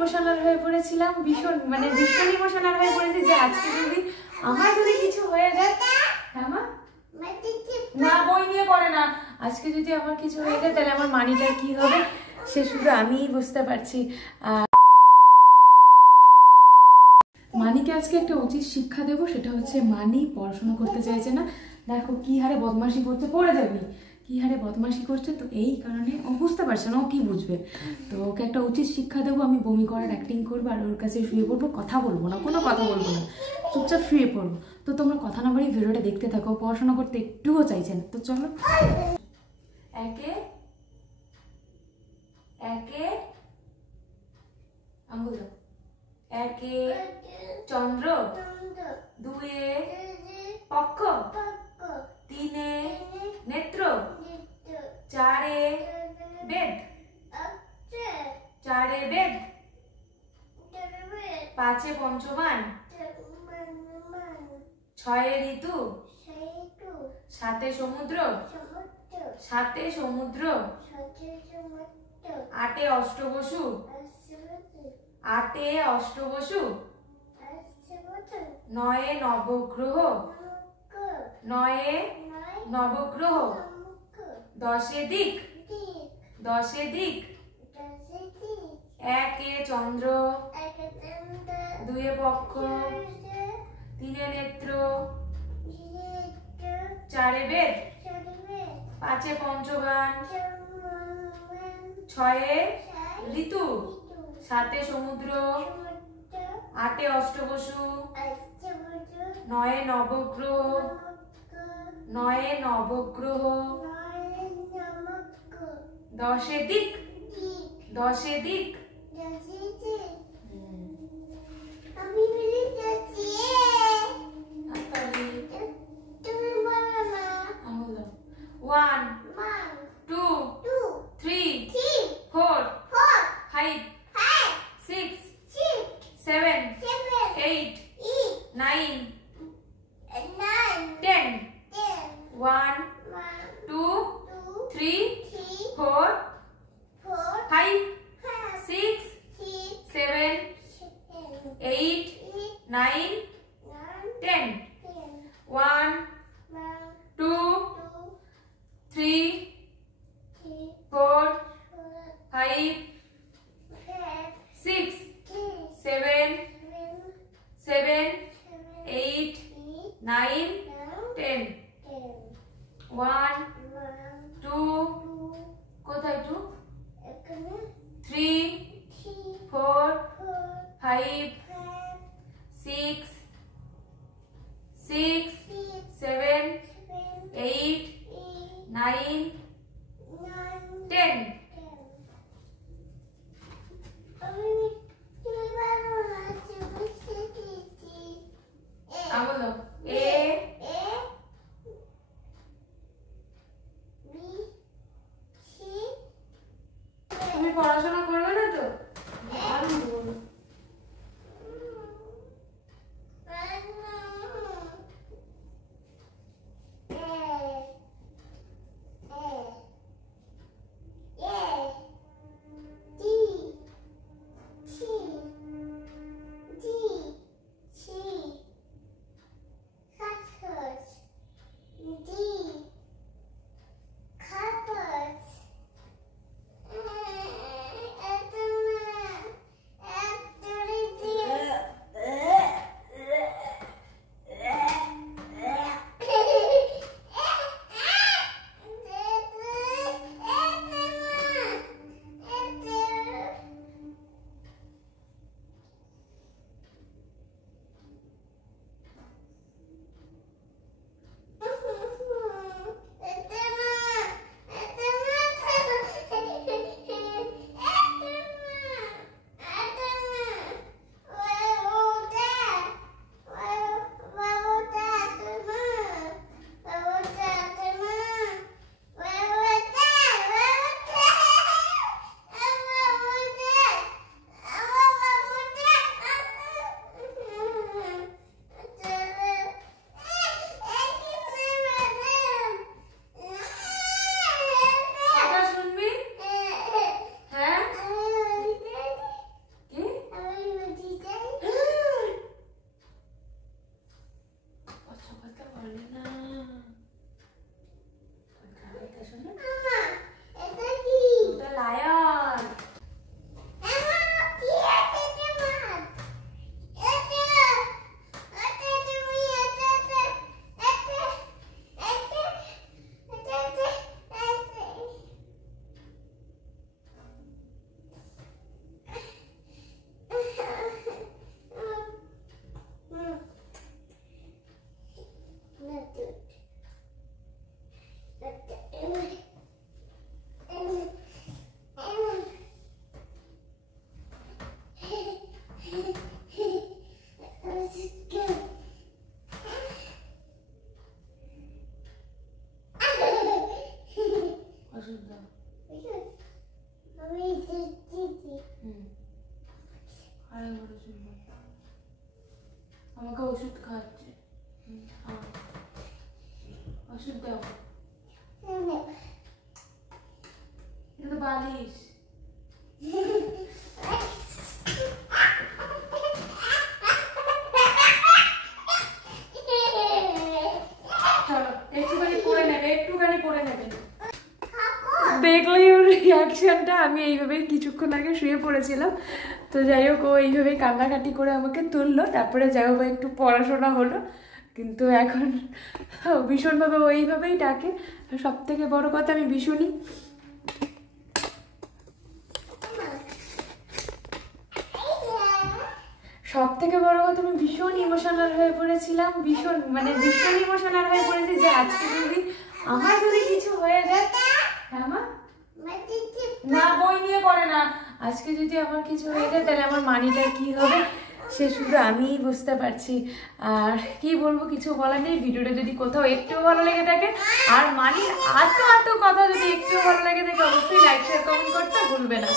Emotional হয়ে পড়েছিলাম, ভীষণ মানে ভীষণ ইমোশনাল হয়ে পড়েছি যে আজকে যদি আমার যদি কিছু হয়ে যায়, হ্যাঁ মা না বই নিয়ে পড়ে না, আজকে যদি আমার কিছু হয়ে যায় তাহলে আমার মানিটার কি হবে সে শুধু আমিই বুঝতে পারছি। মানিকে আজকে একটা উচিত শিক্ষা দেবো, সেটা হচ্ছে মানি পড়াশোনা করতে চাইছে না। দেখো কি হারে বদমাশি করছে, পড়ে যাবি, কি হারে বদমাশি করছে। তো এই কারণে ও বুঝতে পারছে না ও কি বুঝবে। তো ওকে একটা উচিত শিক্ষা দেবো, আমি বমি করার অ্যাক্টিং করবো আর ওর কাছে শুয়ে পড়বো, কথা বলবো না, কোনো কথা বলবো না, চুপচাপ শুয়ে পড়বো। তো তোমরা কথা না বাড়ি ভিডিওটা দেখতে থাকো, পড়াশোনা করতে একটুও চাইছে না। তো চলো, একে একে আঙ্গুল, একে চন্দ্র, দুয়ে পক্ষ, তিনে নেত্র, চারে বেদ, চারে বেদ, পাঁচে পঞ্চমান, ছয়ে ঋতু, সাতে সমুদ্র, সাতে সমুদ্র, আটে অষ্টবসু, আটে অষ্টবসু, নয়ে নবগ্রহ, নয়ে নবগ্রহ, দশে দিক, দশে দিক, একে চন্দ্র, দুয়ে পক্ষ, তিনে নেত্র, চারে বেদ, পাঁচে পঞ্চগান, ছয়ে ঋতু, সাতে সমুদ্র, আটে অষ্টবসু, নয়ে নবগ্রহ, নয়ে নবগ্রহ, দশে দিক, দশে দিক। One, two, three, four, five, six, seven, eight, nine, 10. 1, 2, 3, 4, 5, 6, 7, 8, 9, 10. 1, 2, 3, 4, 5, 6, 7, 8, 9, 10. 1, 2, কোথায় 2, 3, 4, 5, 6, 7, 8, 9, 10. আঙুল এ, তুমি পড়াশোনা করবে না তো? আরেকবার ওষুধ আমাকে ওষুধ খাওয়াচ্ছে। ওষুধ দাও। এটা তো বালিশ। চলো একটুখানি পড়ে নেবে। দেখলেই ওর রিয়াকশনটা। আমি এইভাবেই কিছুক্ষণ আগে শুয়ে পড়েছিলাম, তো যাই হোক ও এইভাবেই কান্নাকাটি করে আমাকে তুললো। তারপরে যাই হোক একটু পড়াশোনা হলো, কিন্তু এখন ভীষণভাবে ও এইভাবেই ডাকে। সব থেকে বড় কথা আমি ভীষণই আমি ভীষণ ইমোশনাল হয়ে পড়েছিলাম। ভীষণ ইমোশনাল হয়ে পড়েছি যে আজকে আমার যদি কিছু হয়ে যায়। হ্যাঁ মা, না বই নিয়ে পড়ে না। আজকে যদি আমার কিছু হয়ে যায় তাহলে আমার মানিটার কি হবে সে শুধু আমিই বুঝতে পারছি। আর কি বলবো, কিছু বলার নেই। ভিডিওটা যদি কোথাও একটু ভালো লেগে থাকে আর মানির আতো কথা যদি একটু ভালো লেগে থাকে অবশ্যই লাইক শেয়ার কমেন্ট করতে ভুলবে না।